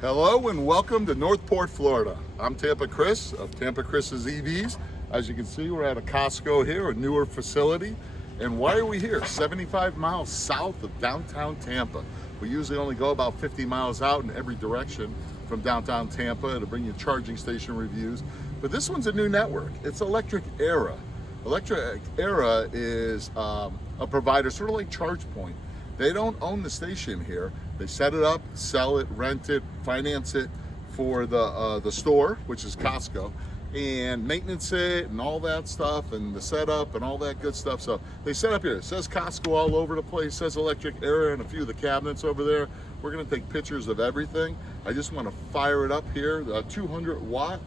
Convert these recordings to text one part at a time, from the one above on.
Hello and welcome to Northport, Florida. I'm Tampa Chris of Tampa Chris's EVs. As you can see, we're at a Costco here, a newer facility. And why are we here? 75 miles south of downtown Tampa. We usually only go about 50 miles out in every direction from downtown Tampa to bring you charging station reviews. But this one's a new network. It's Electric Era. Electric Era is a provider, sort of like ChargePoint. They don't own the station here. They set it up, sell it, rent it, finance it for the store, which is Costco, and maintenance it and all that stuff, and the setup and all that good stuff. So they set up here. It says Costco all over the place. It says Electric Era and a few of the cabinets over there. We're going to take pictures of everything. I just want to fire it up here. A 200 watt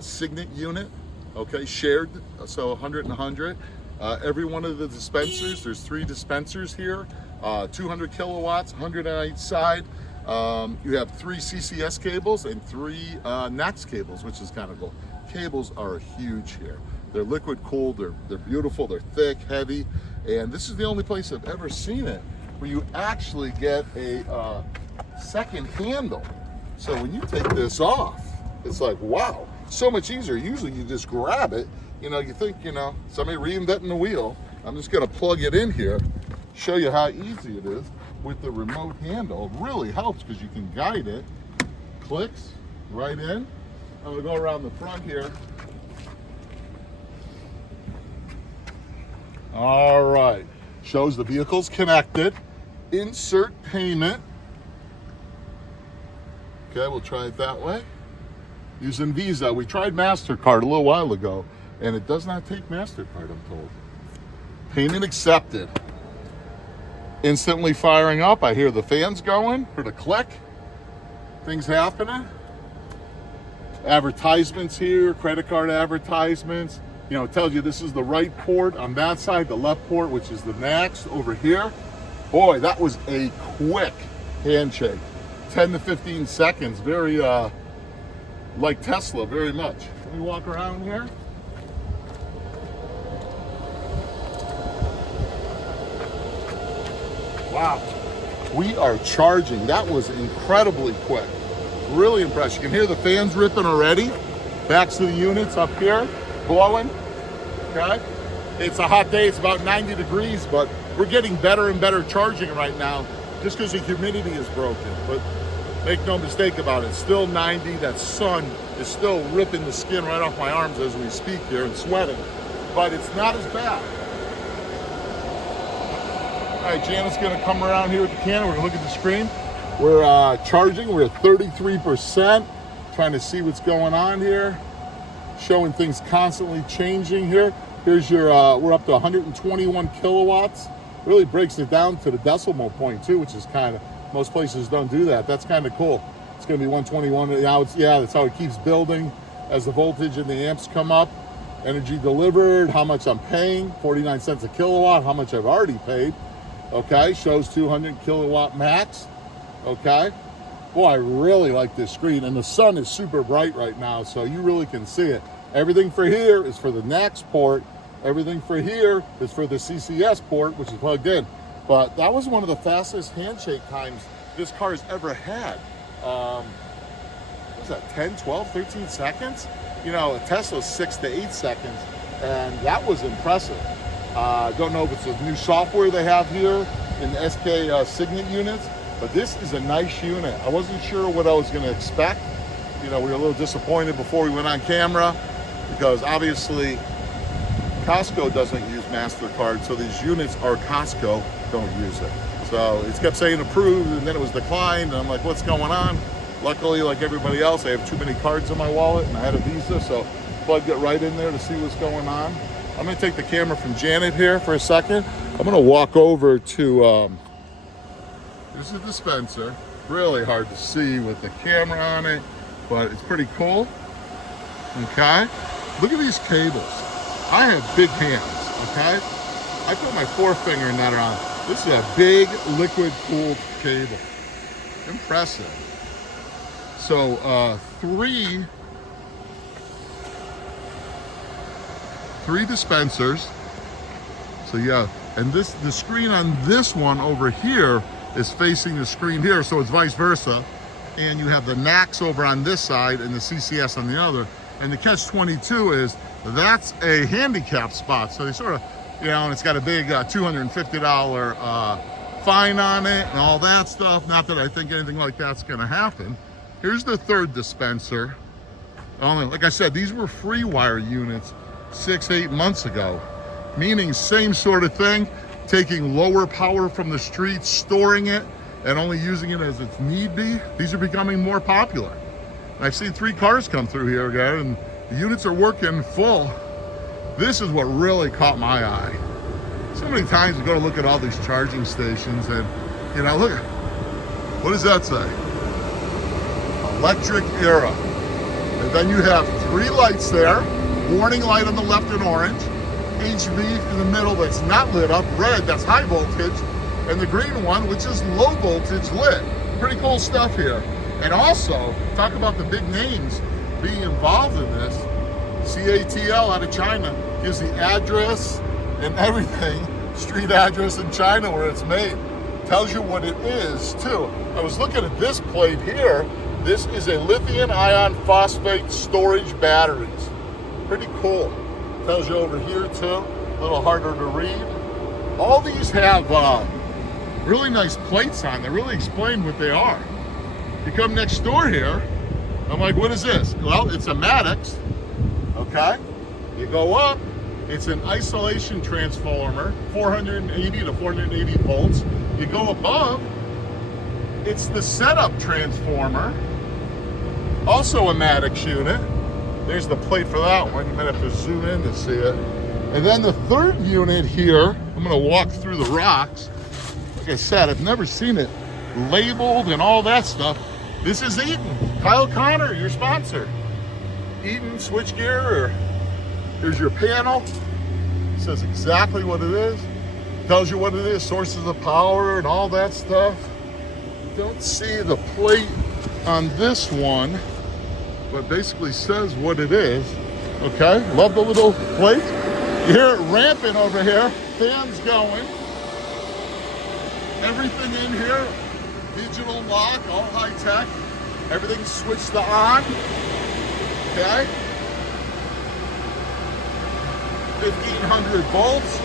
Signet unit, okay, shared, so 100 and 100. Every one of the dispensers, there's 3 dispensers here. 200 kilowatts, 100 on each side. You have 3 CCS cables and 3 NAX cables, which is kind of cool. Cables are huge here. They're liquid cooled, they're beautiful, they're thick, heavy, and this is the only place I've ever seen it where you actually get a second handle. So when you take this off, it's like, wow, so much easier. Usually you just grab it, you think, somebody reinventing the wheel. I'm just gonna plug it in here, show you how easy it is with the remote handle. It really helps because you can guide it. Clicks right in. I'm gonna go around the front here. All right, shows the vehicle's connected. Insert payment. Okay, we'll try it that way. Using Visa. We tried MasterCard a little while ago, and it does not take MasterCard, I'm told. Payment accepted. Instantly firing up. I hear the fans going. Heard a click. Things happening. Advertisements here, credit card advertisements. It tells you this is the right port on that side, the left port, which is the NAX over here. Boy, that was a quick handshake. 10 to 15 seconds. Very like Tesla, very much. Let me walk around here. Wow, we are charging. That was incredibly quick. Really impressed. You can hear the fans ripping already. Backs to the units up here, blowing. Okay, it's a hot day. It's about 90 degrees, but we're getting better and better charging right now just because the humidity is broken. But make no mistake about it, still 90. That sun is still ripping the skin right off my arms as we speak here and sweating, but it's not as bad. All right, Janet's gonna come around here with the camera. We're gonna look at the screen. We're charging, we're at 33%, trying to see what's going on here. Showing things constantly changing here. Here's your, we're up to 121 kilowatts. Really breaks it down to the decimal point too, which is kind of, most places don't do that. That's kind of cool. It's gonna be 121, now that's how it keeps building as the voltage and the amps come up. Energy delivered, how much I'm paying, 49 cents a kilowatt, how much I've already paid. Okay, shows 200 kilowatt max. Okay, boy, I really like this screen, and the sun is super bright right now, so you really can see it. Everything for here is for the NAX port. Everything for here is for the CCS port, which is plugged in. But that was one of the fastest handshake times this car has ever had. What was that, 10, 12, 13 seconds? A Tesla's 6 to 8 seconds, and that was impressive. Don't know if it's a new software they have here in the SK Signet units, but this is a nice unit. I wasn't sure what I was going to expect. We were a little disappointed before we went on camera because obviously Costco doesn't use MasterCard, so these units are Costco, don't use it. So it kept saying approved, and then it was declined, and I'm like, what's going on? Luckily, like everybody else, I have too many cards in my wallet, and I had a Visa, so plugged it right in there to see what's going on. I'm gonna take the camera from Janet here for a second. I'm gonna walk over to, there's a dispenser. Really hard to see with the camera on it, but it's pretty cool. Okay, look at these cables. I have big hands, okay? I put my forefinger in that around. This is a big liquid cooled cable. Impressive. So three dispensers. So yeah, and the screen on this one over here is facing the screen here, so it's vice versa. and you have the NACS over on this side and the CCS on the other. And the catch-22 is that's a handicap spot. So they sort of, and it's got a big $250 fine on it and all that stuff. Not that I think anything like that's going to happen. Here's the third dispenser. Like I said, these were free wire units 6-8 months ago, meaning same sort of thing, taking lower power from the street, storing it, and only using it as it's need be. These are becoming more popular. I've seen 3 cars come through here again, and the units are working full. This is what really caught my eye. So many times you go to look at all these charging stations and, look, what does that say? Electric Era. And then you have 3 lights there, warning light on the left in orange, HV in the middle that's not lit up, red, that's high voltage, and the green one, which is low voltage lit. Pretty cool stuff here. And also, talk about the big names being involved in this. CATL out of China gives the address and everything, street address in China where it's made. Tells you what it is too. I was looking at this plate here. This is a lithium iron phosphate storage batteries. Pretty cool. Tells you over here too, a little harder to read. All these have really nice plates on. They really explain what they are. You come next door here, I'm like, what is this? Well, it's a Maddox, okay? You go up, it's an isolation transformer, 480 to 480 volts. You go above, it's the setup transformer, also a Maddox unit. There's the plate for that one. You might have to zoom in to see it. And then the third unit here, I'm gonna walk through the rocks. Like I said, I've never seen it labeled and all that stuff. This is Eaton. Kyle Connor, your sponsor. Eaton switchgear. Here's your panel. It says exactly what it is. Tells you what it is, sources of power and all that stuff. Don't see the plate on this one, but basically says what it is. Okay, love the little plate. You hear it ramping over here. Fans going. Everything in here. Digital lock, all high tech. Everything's switched to on. Okay. 1500 volts.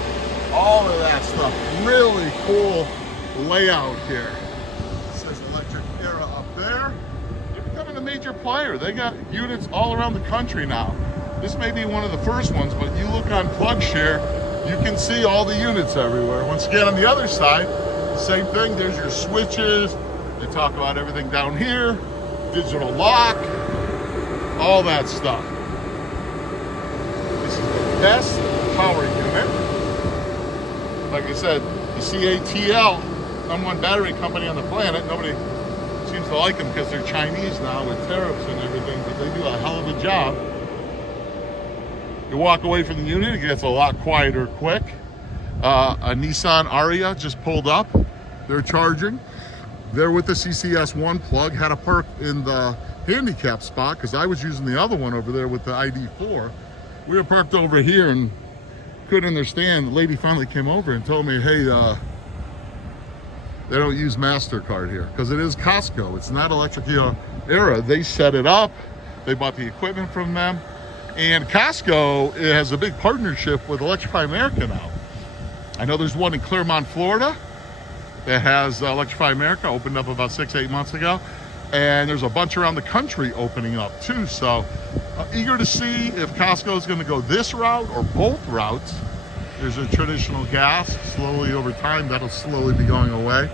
All of that stuff. Really cool layout here. It says Electric Era up there. They're becoming a major player. They got units all around the country now. This may be one of the first ones, but you look on PlugShare, you can see all the units everywhere. Once again, on the other side, same thing, there's your switches. They talk about everything down here, digital lock, all that stuff. This is the best power unit. Like I said, the CATL, #1 battery company on the planet. Nobody seems to like them because they're Chinese now with tariffs and everything, but they do a hell of a job. You walk away from the unit, it gets a lot quieter quick. A Nissan Ariya just pulled up. They're charging. They're with the CCS1 plug. Had to park in the handicap spot because I was using the other one over there with the ID4. We were parked over here and couldn't understand. The lady finally came over and told me, hey, they don't use MasterCard here because it is Costco. It's not Electric Era. They set it up. They bought the equipment from them. And Costco has a big partnership with Electrify America now. I know there's one in Clermont, Florida that has Electrify America, opened up about 6-8 months ago. And there's a bunch around the country opening up too. So eager to see if Costco is going to go this route or both routes. There's a traditional gas. Slowly over time, that'll slowly be going away.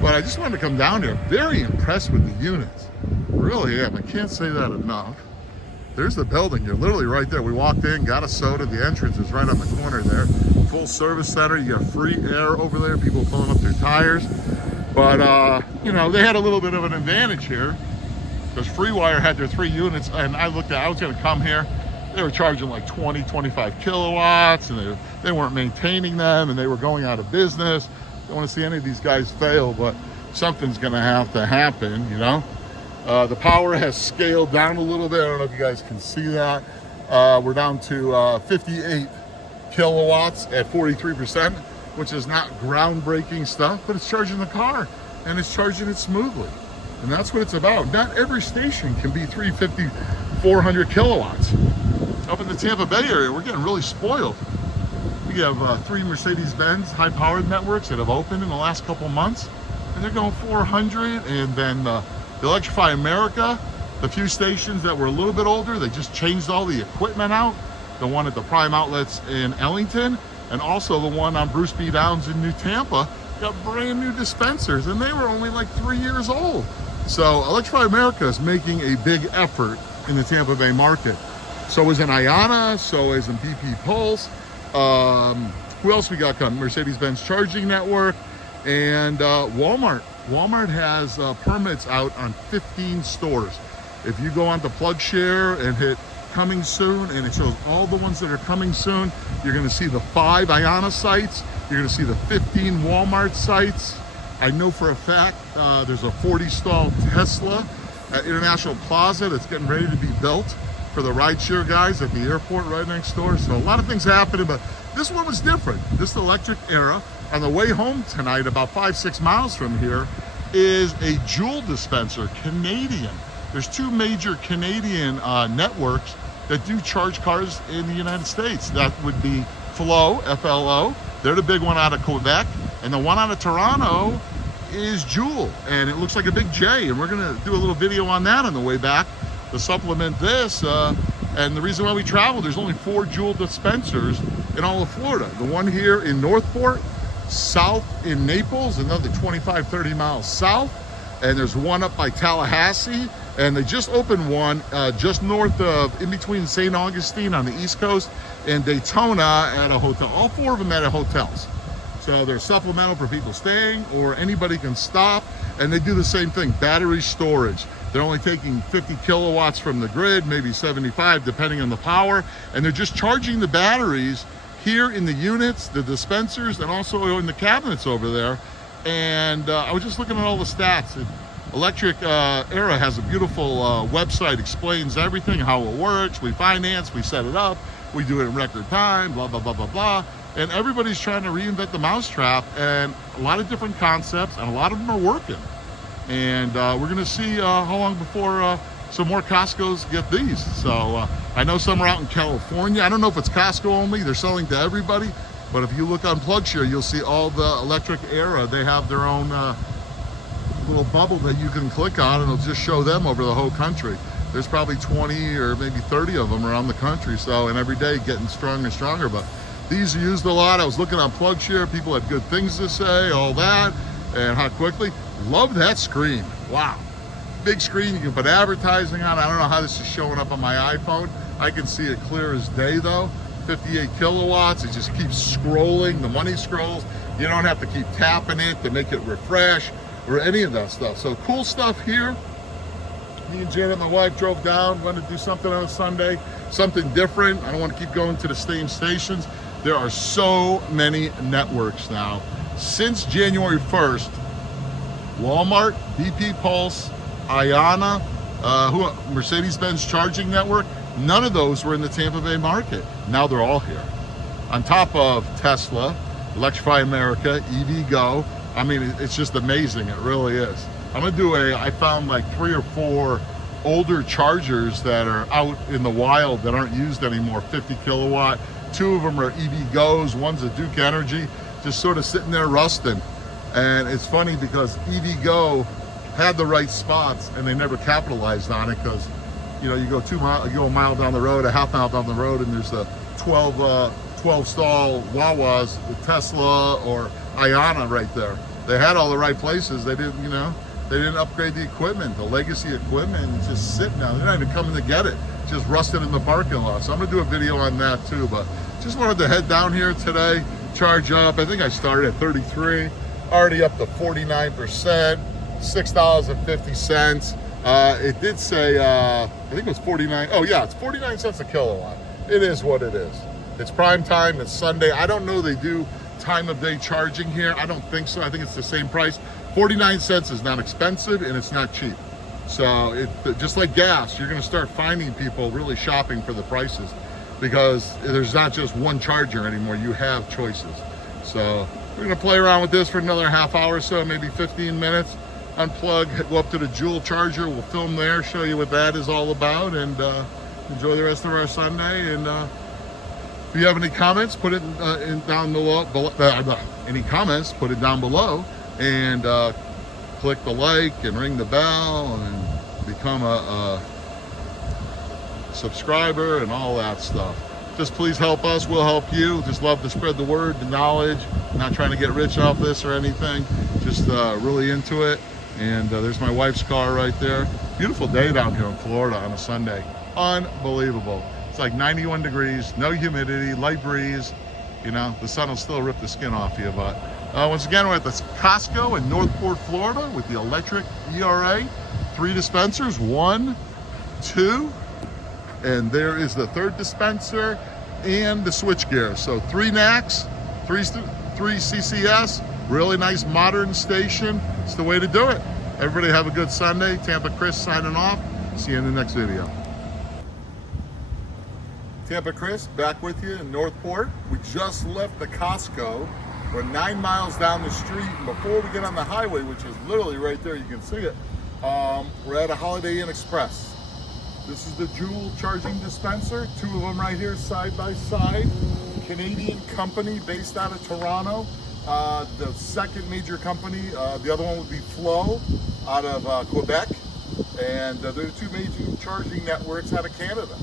But I just wanted to come down here. Very impressed with the units. Really am. I can't say that enough. There's the building. You're literally right there. We walked in, got a soda. The entrance is right on the corner there. Full service center. You got free air over there. People filling up their tires. But, you know, they had a little bit of an advantage here because FreeWire had their 3 units. And I looked at, I was going to come here. They were charging like 20, 25 kilowatts and they weren't maintaining them and they were going out of business. Don't want to see any of these guys fail, but something's going to have to happen, you know. The power has scaled down a little bit. I don't know if you guys can see that. We're down to 58 kilowatts at 43%, which is not groundbreaking stuff, but it's charging the car and it's charging it smoothly. And that's what it's about. Not every station can be 350, 400 kilowatts. Up in the Tampa Bay area, we're getting really spoiled. We have 3 Mercedes-Benz high-powered networks that have opened in the last couple months, and they're going 400. And then the Electrify America, the few stations that were a little bit older, they just changed all the equipment out. The one at the Prime Outlets in Ellington, and also the one on Bruce B. Downs in New Tampa, got brand new dispensers, and they were only like 3 years old. So Electrify America is making a big effort in the Tampa Bay market. So is in IANA, so is in BP Pulse. Who else we got coming? Mercedes-Benz Charging Network, and Walmart. Walmart has permits out on 15 stores. If you go onto PlugShare and hit coming soon, and it shows all the ones that are coming soon, you're going to see the 5 IANA sites. You're going to see the 15 Walmart sites. I know for a fact there's a 40-stall Tesla at International Plaza that's getting ready to be built for the rideshare guys at the airport right next door. So a lot of things happening, but this one was different. This electric Era, on the way home tonight, about 5-6 miles from here, is a Jule dispenser, Canadian. There's 2 major Canadian networks that do charge cars in the United States. That would be Flow, F-L-O. They're the big one out of Quebec. And the one out of Toronto is Jule. And it looks like a big J. And we're going to do a little video on that on the way back to supplement this. And the reason why we travel, there's only 4 Jule dispensers in all of Florida. The one here in Northport, south in Naples, another 25, 30 miles south. And there's one up by Tallahassee. And they just opened one just north of, in between St. Augustine on the East Coast and Daytona at a hotel. All 4 of them at hotels. So they're supplemental for people staying, or anybody can stop. And they do the same thing, battery storage. They're only taking 50 kilowatts from the grid, maybe 75, depending on the power. And they're just charging the batteries here in the units, the dispensers, and also in the cabinets over there. And I was just looking at all the stats. Electric Era has a beautiful website, explains everything, how it works. We finance, we set it up, we do it in record time, blah, blah, blah, blah, blah. And everybody's trying to reinvent the mousetrap, and a lot of different concepts, and a lot of them are working. And we're going to see how long before some more Costco's get these. So I know some are out in California. I don't know if it's Costco only. They're selling to everybody. But if you look on PlugShare, you'll see all the Electric Era. They have their own little bubble that you can click on, and it'll just show them over the whole country. There's probably 20 or maybe 30 of them around the country. So, and every day getting stronger and stronger. But these are used a lot. I was looking on PlugShare. People had good things to say, all that, and how quickly. Love that screen. Wow. Big screen. You can put advertising on. I don't know how this is showing up on my iPhone. I can see it clear as day though. 58 kilowatts. It just keeps scrolling. The money scrolls. You don't have to keep tapping it to make it refresh or any of that stuff. So cool stuff here. Me and Janet, my wife, drove down, wanted to do something on a Sunday, something different. I don't want to keep going to the same stations. There are so many networks now. Since January 1st, Walmart, BP Pulse, IANA, Mercedes-Benz Charging Network, none of those were in the Tampa Bay market. Now they're all here. On top of Tesla, Electrify America, EVgo. I mean, it's just amazing. It really is. I'm gonna do I found like 3 or 4 older chargers that are out in the wild that aren't used anymore, 50 kilowatt. 2 of them are EVgo's, one's a Duke Energy, just sort of sitting there rusting. And it's funny because EVgo had the right spots and they never capitalized on it, because you know, you go a mile down the road, a half mile down the road, and there's the 12 stall Wawas with Tesla or IANA right there. They had all the right places. They didn't, they didn't upgrade the equipment, the legacy equipment. It's just sitting down. They're not even coming to get it. Just rusted in the parking lot. So I'm gonna do a video on that too. But just wanted to head down here today, charge up. I think I started at 33, already up to 49%, $6.50. It did say, I think it was 49. Oh yeah, it's 49 cents a kilowatt. It is what it is. It's prime time, it's Sunday. I don't know they do time of day charging here. I don't think so. I think it's the same price. 49 cents is not expensive and it's not cheap. So just like gas, you're gonna start finding people really shopping for the prices, because there's not just one charger anymore. You have choices. So we're gonna play around with this for another half hour or so, maybe 15 minutes. unplug, go up to the Jule charger. We'll film there, show you what that is all about, and enjoy the rest of our Sunday. And if you have any comments, put it down below. Any comments, put it down below, and click the like and ring the bell and become a subscriber and all that stuff. Just please help us, we'll help you. Just love to spread the word, the knowledge. Not trying to get rich off this or anything, just really into it. And there's my wife's car right there. Beautiful day down here in Florida on a Sunday. Unbelievable. It's like 91 degrees, no humidity, light breeze. You know, the sun will still rip the skin off you. But once again, we're at the Costco in Northport, Florida with the electric ERA. 3 dispensers, 1, 2, and there is the 3rd dispenser and the switch gear. So 3 NACs, 3 CCS, really nice modern station. It's the way to do it. Everybody have a good Sunday. Tampa Chris signing off. See you in the next video. Tampa Chris back with you in Northport. We just left the Costco. We're 9 miles down the street, and before we get on the highway, which is literally right there, you can see it, we're at a Holiday Inn Express. This is the Jule charging dispenser, 2 of them right here side by side. Canadian company based out of Toronto. The second major company, the other one would be Flow out of Quebec. And they're the 2 major charging networks out of Canada.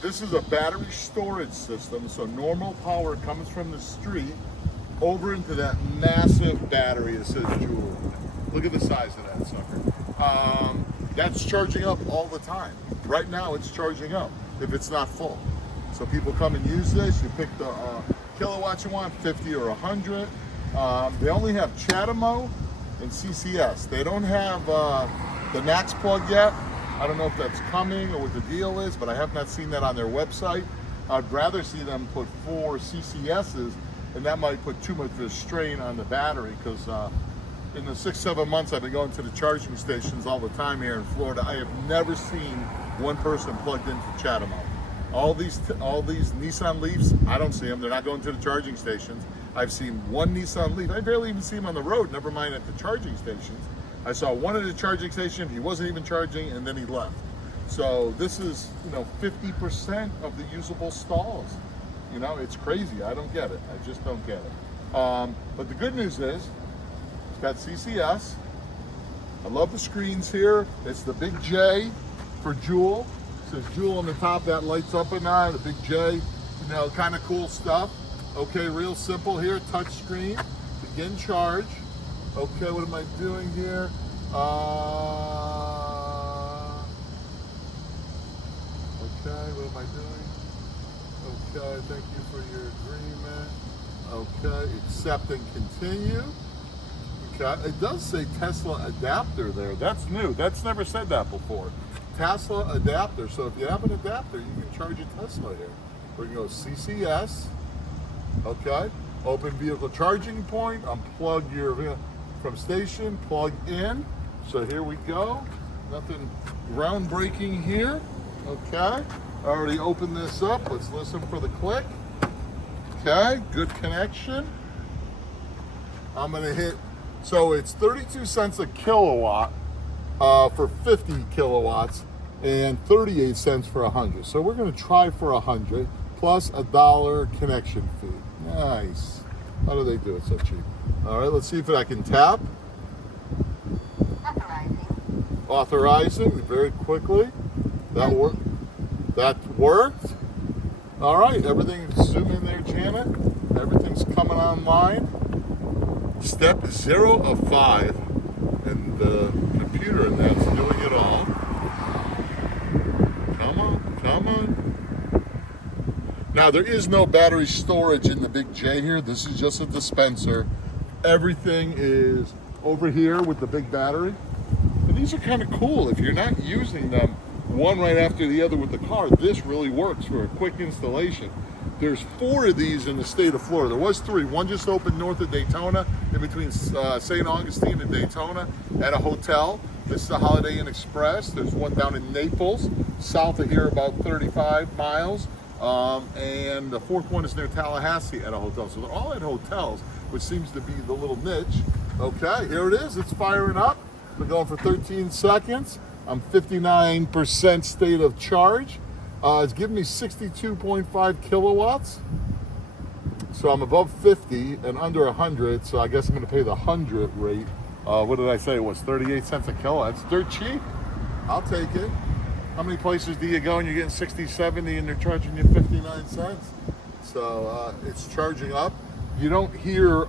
This is a battery storage system, so normal power comes from the street over into that massive battery that says Jule. Look at the size of that sucker. That's charging up all the time. Right now it's charging up if it's not full. So people come and use this. You pick the kilowatts you want, 50 or 100. They only have CHAdeMO and CCS. They don't have the NACS plug yet. I don't know if that's coming or what the deal is, but I have not seen that on their website. I'd rather see them put 4 CCSs, and that might put too much of a strain on the battery, because in the 6-7 months I've been going to the charging stations all the time here in Florida, I have never seen one person plugged into CHAdeMO. All these Nissan Leafs, I don't see them. They're not going to the charging stations. I've seen 1 Nissan Leaf. I barely even see him on the road, never mind at the charging stations. I saw 1 at the charging station. He wasn't even charging, and then he left. So this is, 50% of the usable stalls. It's crazy. I don't get it. I just don't get it. But the good news is, it's got CCS. I love the screens here. It's the big J for Jule. It says Jule on the top. That lights up at night. The big J, kind of cool stuff. Okay, real simple here. Touch screen. Begin charge. Okay, what am I doing here? Okay, what am I doing? Okay, thank you for your agreement. Okay, accept and continue. Okay, it does say Tesla adapter there. That's new. That's never said that before. Tesla adapter. So if you have an adapter, you can charge a Tesla here. We're going to go CCS. Okay, open vehicle charging point. Unplug your vehicle from station, plug in. So here we go. Nothing groundbreaking here. Okay, I already opened this up. Let's listen for the click. Okay, good connection. I'm gonna hit, so it's 32 cents a kilowatt for 50 kilowatts and 38 cents for 100. So we're gonna try for 100 plus $1 connection fee. Nice. How do they do it so cheap? All right, let's see if I can tap. Authorizing very quickly. That worked. That worked. All right, everything, zoom in there, Janet. Everything's coming online. Step 0 of 5, and the computer in that's doing it all. Come on, come on. Now there is no battery storage in the big J here. This is just a dispenser. Everything is over here with the big battery. And these are kind of cool. If you're not using them one right after the other with the car, this really works for a quick installation. There's 4 of these in the state of Florida. There was 3. One just opened north of Daytona, in between St. Augustine and Daytona, at a hotel. This is the Holiday Inn Express. There's one down in Naples, south of here, about 35 miles. And the 4th one is near Tallahassee at a hotel. So they're all at hotels, which seems to be the little niche. Okay, here it is. It's firing up. Been going for 13 seconds. I'm 59% state of charge. It's giving me 62.5 kilowatts. So I'm above 50 and under 100. So I guess I'm going to pay the 100 rate. What did I say? It was 38 cents a kilowatt. That's dirt cheap. I'll take it. How many places do you go and you're getting 60, 70 and they're charging you 59 cents? So it's charging up. You don't hear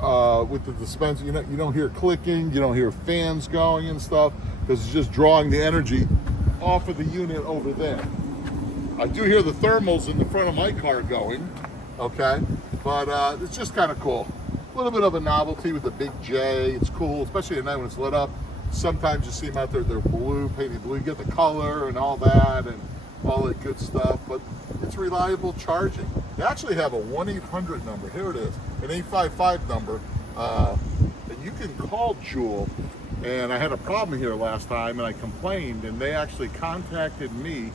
with the dispenser, you don't hear clicking, you don't hear fans going and stuff, because it's just drawing the energy off of the unit over there. I do hear the thermals in the front of my car going, okay, but it's just kind of cool. A little bit of a novelty with the big J. It's cool, especially at night when it's lit up. Sometimes you see them out there, they're blue, painted blue. You get the color and all that and all that good stuff, but it's reliable charging. They actually have a 1-800 number. Here it is, an 855 number. And you can call Jule. And I had a problem here last time and I complained, and they actually contacted me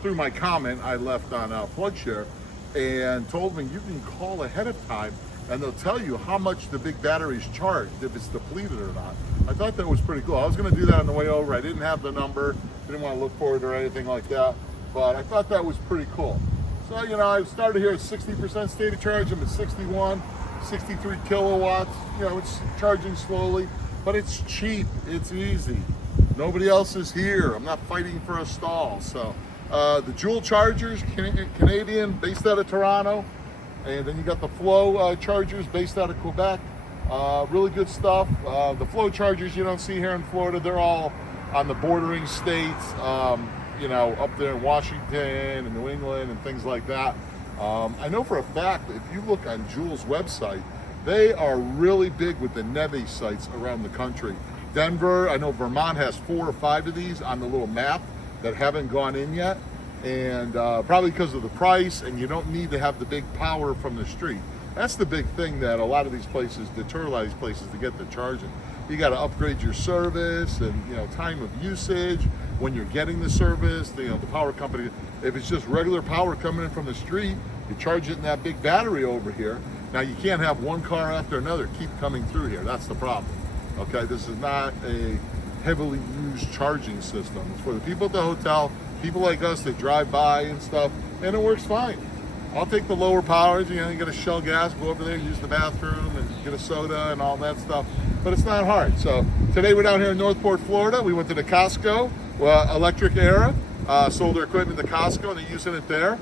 through my comment I left on PlugShare and told me you can call ahead of time and they'll tell you how much the big battery's charged, if it's depleted or not. I thought that was pretty cool. I was going to do that on the way over. I didn't have the number, didn't want to look for it or anything like that, but I thought that was pretty cool. So, I started here at 60% state of charge. I'm at 61, 63 kilowatts. It's charging slowly, but it's cheap. It's easy. Nobody else is here. I'm not fighting for a stall. So the Jule chargers, Canadian, based out of Toronto. And then you got the Flow chargers based out of Quebec. Really good stuff. The Flow chargers you don't see here in Florida. They're all on the bordering states. Up there in Washington and New England and things like that. I know for a fact that if you look on Jule's website, they are really big with the NEVI sites around the country. Denver, I know Vermont has 4 or 5 of these on the little map that haven't gone in yet. And probably because of the price, and you don't need to have the big power from the street. That's the big thing that a lot of these places deter a lot of these places to get the charging. You got to upgrade your service and time of usage when you're getting the service. The power company, if it's just regular power coming in from the street, you charge it in that big battery over here. Now you can't have one car after another keep coming through here. That's the problem. Okay, this is not a heavily used charging system. It's for the people at the hotel, people like us that drive by and stuff, and it works fine. I'll take the lower powers, you get a Shell gas, go over there, use the bathroom, and get a soda and all that stuff. But it's not hard. So today we're down here in Northport, Florida. We went to the Costco, Electric Era, sold their equipment to Costco, and they're using it there.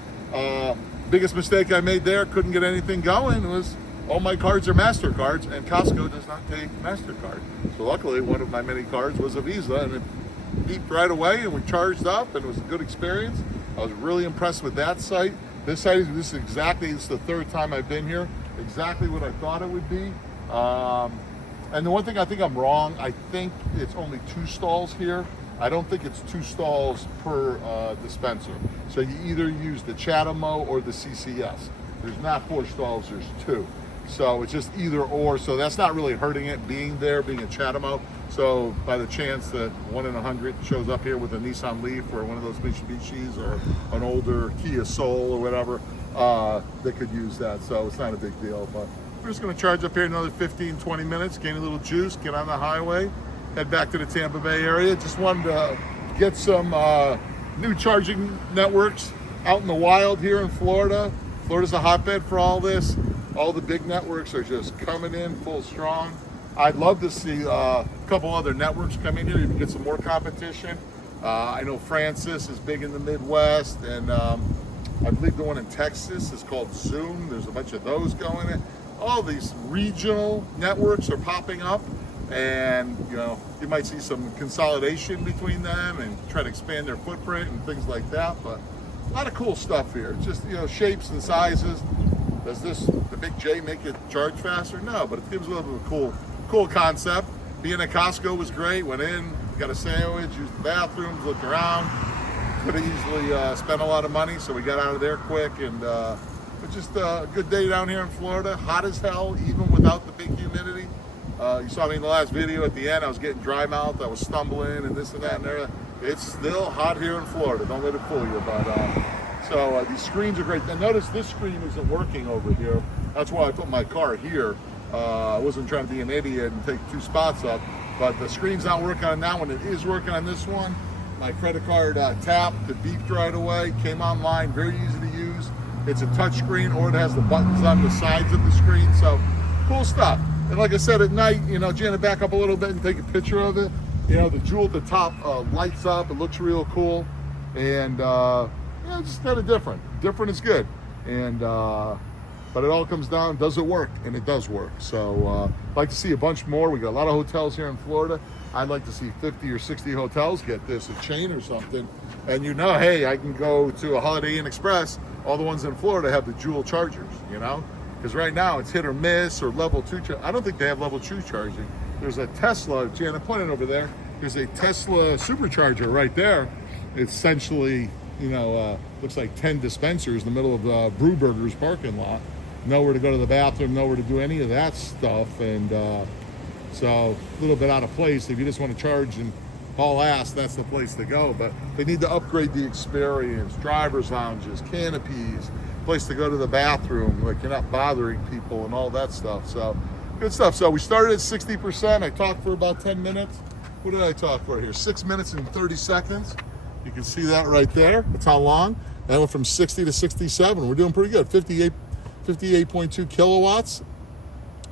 Biggest mistake I made there, couldn't get anything going, was all my cards are MasterCards, and Costco does not take MasterCard. So luckily, one of my many cards was a Visa, and it beeped right away, and we charged up, and it was a good experience. I was really impressed with that site. This site is it's the 3rd time I've been here, exactly what I thought it would be. And the one thing I think I'm wrong, I think it's only 2 stalls here. I don't think it's 2 stalls per dispenser. So you either use the Chatamo or the CCS. There's not 4 stalls, there's 2. So it's just either or. So that's not really hurting it being there, being a Chatamo. So by the chance that 1 in 100 shows up here with a Nissan Leaf or one of those Mitsubishis or an older Kia Soul or whatever, they could use that. So it's not a big deal. But we're just going to charge up here another 15, 20 minutes, gain a little juice, get on the highway, head back to the Tampa Bay area. Just wanted to get some new charging networks out in the wild here in Florida. Florida's a hotbed for all this. All the big networks are just coming in full strong. I'd love to see a couple other networks come in here, even get some more competition. I know Francis is big in the Midwest, and I believe the one in Texas is called Zoom. There's a bunch of those going in. All these regional networks are popping up, and you might see some consolidation between them and try to expand their footprint and things like that. But a lot of cool stuff here. Just shapes and sizes. Does the big J make it charge faster? No, but it gives a little bit of a cool concept. Being at Costco was great. Went in, got a sandwich, used the bathrooms, looked around. Could have easily spent a lot of money, so we got out of there quick. And it's just a good day down here in Florida. Hot as hell, even without the big humidity. You saw me in the last video at the end. I was getting dry mouth. I was stumbling and this and that and there. It's still hot here in Florida. Don't let it fool you. But so these screens are great. And notice this screen isn't working over here. That's why I put my car here. I wasn't trying to be an idiot and take 2 spots up, but the screen's not working on that one. It is working on this one. My credit card tapped, it beeped right away, came online, very easy to use. It's a touch screen, or it has the buttons on the sides of the screen, so cool stuff. And like I said, at night, you know, Janet, back up a little bit and take a picture of it. You know, the Jule at the top lights up. It looks real cool. And, yeah, it's just kind of different. Different is good. And, but it all comes down, does it work? And it does work. So, I'd like to see a bunch more. We got a lot of hotels here in Florida. I'd like to see 50 or 60 hotels get this, a chain or something. And you know, hey, I can go to a Holiday Inn Express. All the ones in Florida have the Jule chargers, you know? Because right now it's hit or miss or level 2. I don't think they have level 2 charging. There's a Tesla, Janet pointed over there. There's a Tesla supercharger right there. It's essentially, you know, looks like 10 dispensers in the middle of Brewburger's parking lot. Nowhere to go to the bathroom, nowhere to do any of that stuff. And so a little bit out of place. If you just want to charge and haul ass, that's the place to go. But they need to upgrade the experience, driver's lounges, canopies, place to go to the bathroom, like you're not bothering people and all that stuff. So good stuff. So we started at 60%. I talked for about 10 minutes. What did I talk for here? 6 minutes and 30 seconds. You can see that right there. That's how long. That went from 60 to 67. We're doing pretty good. 58.2 kilowatts,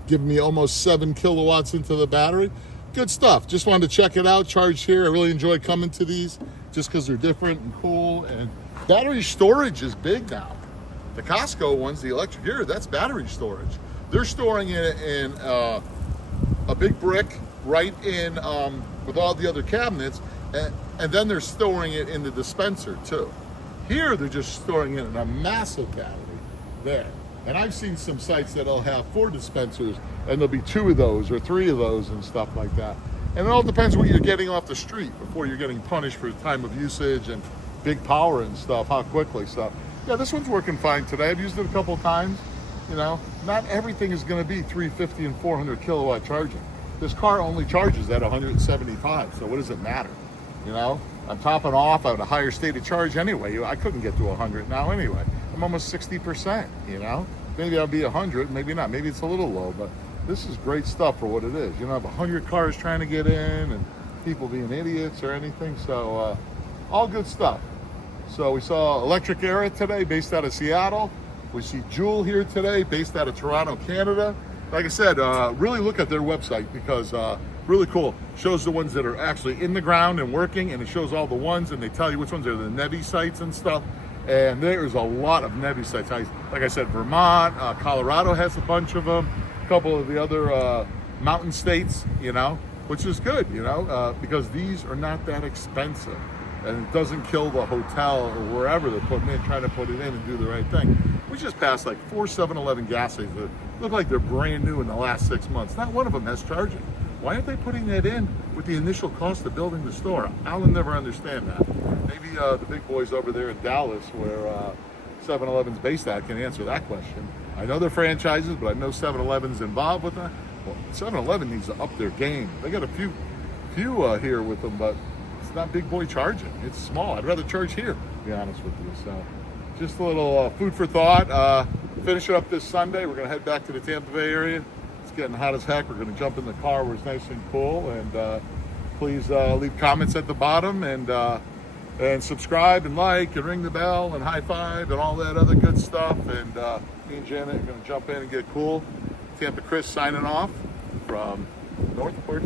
giving me almost 7 kilowatts into the battery. Good stuff. Just wanted to check it out. Charge here. I really enjoy coming to these just because they're different and cool. And battery storage is big now. The Costco ones, the electric here, that's battery storage. They're storing it in a big brick right in with all the other cabinets, and then they're storing it in the dispenser too. Here, they're just storing it in a massive battery there. And I've seen some sites that'll have 4 dispensers, and there'll be 2 of those or 3 of those and stuff like that. And it all depends what you're getting off the street before you're getting punished for time of usage and big power and stuff, how quickly stuff. Yeah, this one's working fine today. I've used it a couple of times. You know, not everything is going to be 350 and 400 kilowatt charging. This car only charges at 175, so what does it matter? You know, I'm topping off at a higher state of charge anyway. I couldn't get to 100 now anyway. I'm almost 60%, you know. Maybe I'll be 100, maybe not. Maybe it's a little low, but this is great stuff for what it is. You don't have 100 cars trying to get in and people being idiots or anything, so all good stuff. So we saw electric Era today, based out of Seattle. We see Jule here today, based out of Toronto, Canada. Like I said, really look at their website because really cool. Shows the ones that are actually in the ground and working, and it shows all the ones, and they tell you which ones are the NEVI sites and stuff. And there's a lot of NEVI sites. Like I said, Vermont, Colorado has a bunch of them. A couple of the other mountain states, you know, which is good, you know, because these are not that expensive. And it doesn't kill the hotel or wherever they're putting in, trying to put it in and do the right thing. We just passed like 4 7-Eleven gas stations that look like they're brand new in the last 6 months. Not one of them has charging. Why aren't they putting that in with the initial cost of building the store? I'll never understand that. Maybe the big boys over there in Dallas, where 7-Eleven's based at, can answer that question. I know they're franchises, but I know 7-Eleven's involved with that. Well, 7-Eleven needs to up their game. They got a few here with them, but it's not big boy charging. It's small. I'd rather charge here, to be honest with you. So just a little food for thought. Finish it up this Sunday. We're going to head back to the Tampa Bay area. It's getting hot as heck. We're going to jump in the car where it's nice and cool. And please leave comments at the bottom and subscribe and like and ring the bell and high five and all that other good stuff. And me and Janet are going to jump in and get cool. Tampa Chris signing off from Northport,